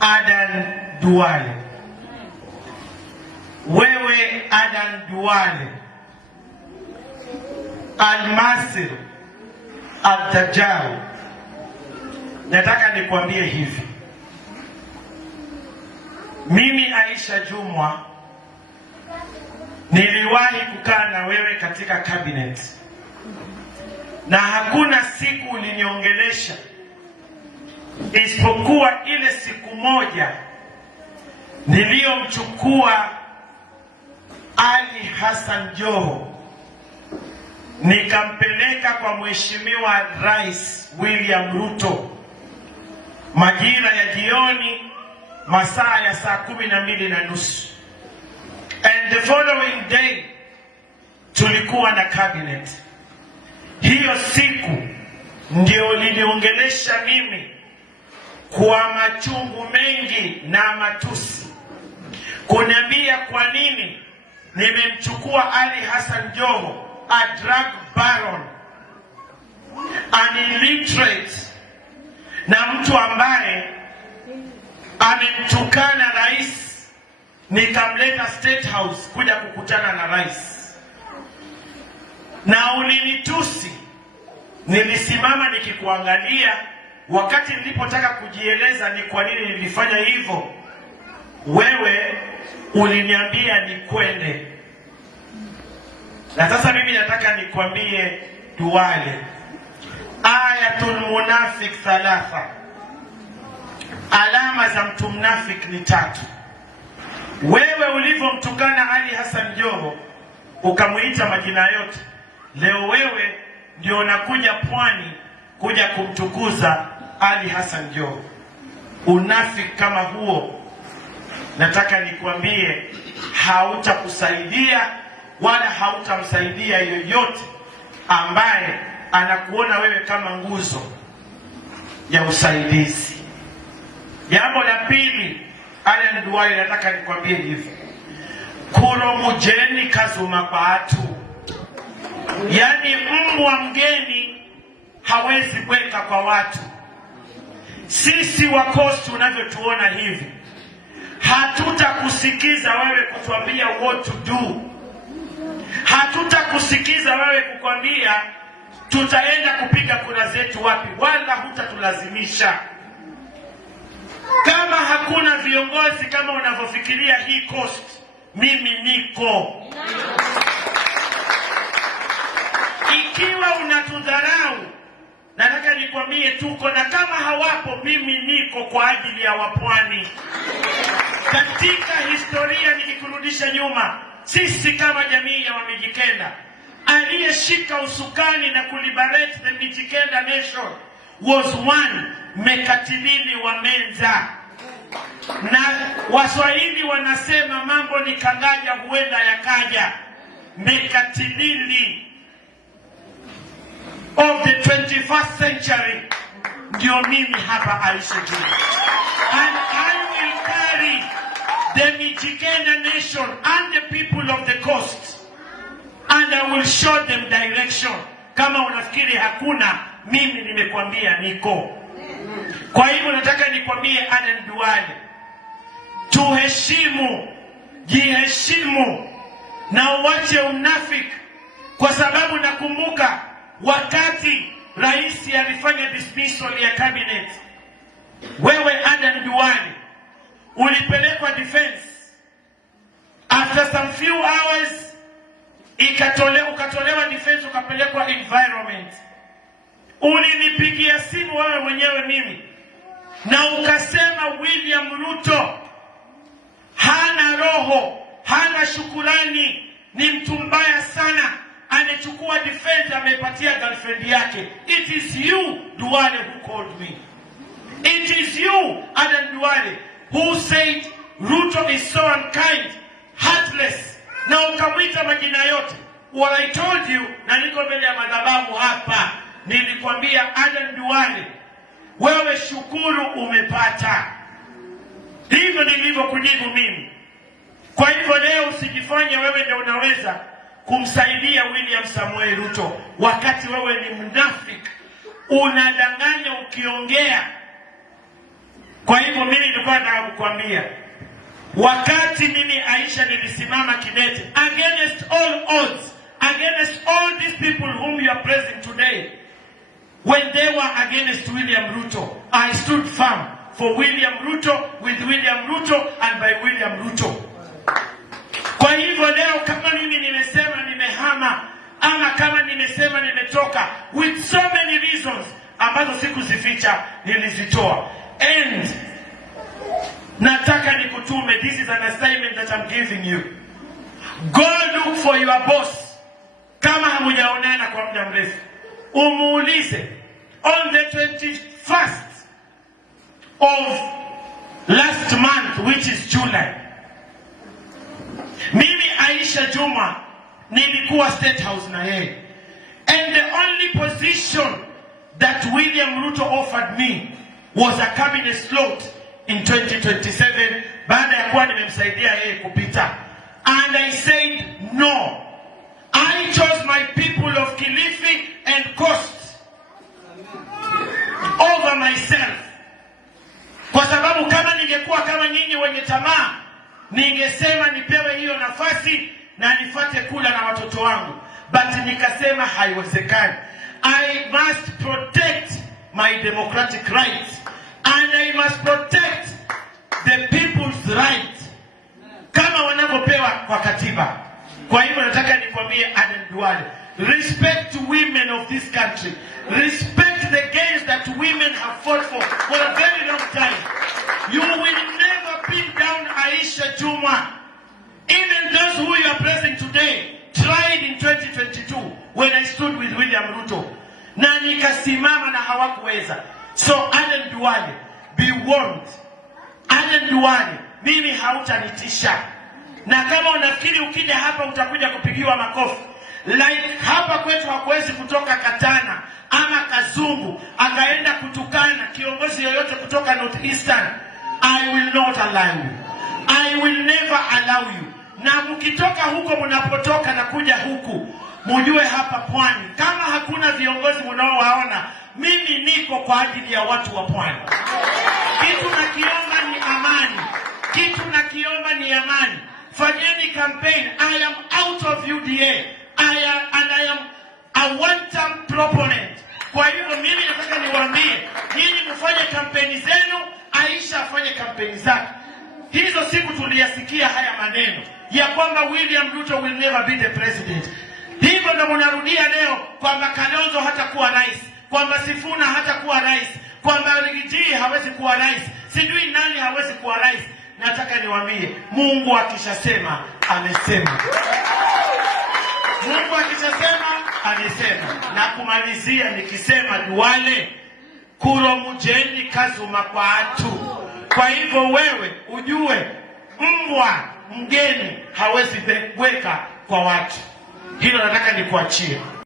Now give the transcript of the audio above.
Adan Duale. Wewe Adan Duale Almasir Al-Tajari, nataka nikwambie hivi. Mimi Aisha Jumwa niliwahi kukaa na wewe katika cabinet, na hakuna siku uliniongelesha isipokuwa ile siku moja niliyomchukua Ali Hassan Joho nikampeleka kwa Mheshimiwa Rais William Ruto majira ya jioni, masaa ya saa 12:30. And the following day tulikuwa na cabinet. Hiyo siku ndio liniongelesha mimi kwa machungu mengi na matusi, kuniambia kwa nini nimemchukua Ali Hassan Joho, a drug baron, an illiterate, na mtu ambaye amemtukana rais, nikamleta State House kuja kukutana na rais. Na ulinitusi, nilisimama nikikuangalia. Wakati nilipotaka kujieleza ni kwa nini nilifanya hivyo, wewe uliniambia nikwende. Na sasa mimi nataka nikwambie Duale, ayatul munafik thalatha, alama za mtu mnafik ni 3. Wewe ulivyomtukana Ali Hassan Joho ukamuita majina yote, leo wewe ndio unakuja Pwani kuja kumtukuza Ali Hassan Joho. Unafiki kama huo, nataka nikwambie, hautakusaidia wala hautamsaidia yoyote ambaye anakuona wewe kama nguzo ya usaidizi. Jambo la pili, Adan Duale, nataka nikwambie hivi: kuro mujeni kazuma kwa watu. Yani mbwa mgeni hawezi kwenda kwa watu. Sisi wa Coast unavyotuona hivi, hatutakusikiza wewe kutuambia what to do. Hatutakusikiza wewe kukwambia tutaenda kupiga kura zetu wapi, wala hutatulazimisha. Kama hakuna viongozi kama unavyofikiria hii Coast, mimi niko. Ikiwa unatudharau, nataka nikwambie tuko, na kama hawapo, mimi niko kwa ajili ya Wapwani. Katika historia nikikurudisha nyuma, sisi kama jamii ya Wamijikenda, aliyeshika usukani na kuliberate the Mijikenda nation was one Mekatilili wa Menza. Na Waswahili wanasema mambo ni kangaja huenda yakaja. Mekatilili of the 21st century ndio mimi hapa Aisha Jumwa. And I will carry the Mijikenda nation and the people of the Coast, and I will show them direction. Kama unafikiri hakuna, mimi nimekwambia niko. Kwa hivyo nataka nikwambie Adan Duale, tuheshimu, jiheshimu na uache unafiki, kwa sababu nakumbuka wakati rais alifanya dismissal ya cabinet, wewe Adan Duale ulipelekwa defense. After some few hours ukatolewa defense, ukapelekwa environment. Ulinipigia simu wewe mwenyewe mimi, na ukasema William Ruto hana roho, hana shukrani, ni mtu mbaya sana, anachukua defense amepatia girlfriend yake. It is you Duale who called me. It is you Adan Duale who said Ruto is so unkind, heartless, na ukamwita majina yote. What I told you, na niko mbele ya madhabahu hapa, nilikwambia Adan Duale, wewe shukuru umepata. Hivyo ndivyo kujibu mimi. Kwa hivyo leo usijifanye wewe ndio unaweza kumsaidia William Samuel Ruto wakati wewe ni mnafiki, unadanganya ukiongea. Kwa hivyo mimi nilikuwa nakuambia, wakati mimi Aisha nilisimama kidete against all odds, against all these people whom you are praising today, when they were against William Ruto, I stood firm for William Ruto, with William Ruto and by William Ruto. Kwa hivyo leo kama mimi nimesema nimehama, ama kama nimesema nimetoka, with so many reasons ambazo sikuzificha nilizitoa. And nataka nikutume, this is an assignment that I'm giving you. Go look for your boss. Kama hamujaonana kwa muda mrefu, umuulize, on the 21st of last month, which is July, mimi Aisha Juma nilikuwa State House na yeye, and the only position that William Ruto offered me was a cabinet slot in 2027 baada ya kuwa nimemsaidia yeye kupita, and I said no. I chose my people of Kilifi and Coast over myself, kwa sababu kama ningekuwa kama nyinyi wenye tamaa, ningesema nipewe hiyo nafasi na nifate kula na watoto wangu, but nikasema haiwezekani. I must protect my democratic rights and I must protect the people's rights kama wanavyopewa kwa katiba. Kwa hivyo nataka nikwambie Aden Duale, respect women of this country, respect the gains that women have fought for a very long time. You will never pin down Aisha Juma. Even those who you are praising today tried in 2022 when I stood with William Ruto, na nikasimama na hawakuweza. So Aden Duale, be warned. Aden Duale, mimi hautanitisha. Na kama unafikiri ukija hapa utakuja kupigiwa makofi, like hapa kwetu hakuwezi kutoka Katana ama Kazungu akaenda kutukana kiongozi yoyote kutoka North Eastern, I will not allow you. I will never allow you. Na mkitoka huko mnapotoka na kuja huku, mjue hapa Pwani kama hakuna viongozi mnaowaona, mimi niko kwa ajili ya watu wa Pwani. Kitu nakiomba ni amani. Kitu nakiomba ni amani. Fanyeni campaign. I am out of UDA. I am a one-term proponent. Kwa hivyo mimi nataka niwaambie, nyinyi mfanye kampeni zenu, Aisha afanye kampeni zake. Hizo siku tuliyasikia haya maneno ya kwamba William Ruto will never be the president. Hivyo ndo mnarudia leo kwamba Kalonzo hatakuwa rais, kwamba Sifuna hatakuwa rais, kwamba Rigiji hawezi kuwa rais, sijui nani hawezi kuwa rais. Nataka niwaambie, Mungu akishasema amesema. Mungu akishasema amesema. Na kumalizia nikisema Duale, kuro mujeni kazuma kwa atu. Kwa hivyo wewe ujue, mbwa mgeni hawezi weka kwa watu. Hilo nataka nikuachie.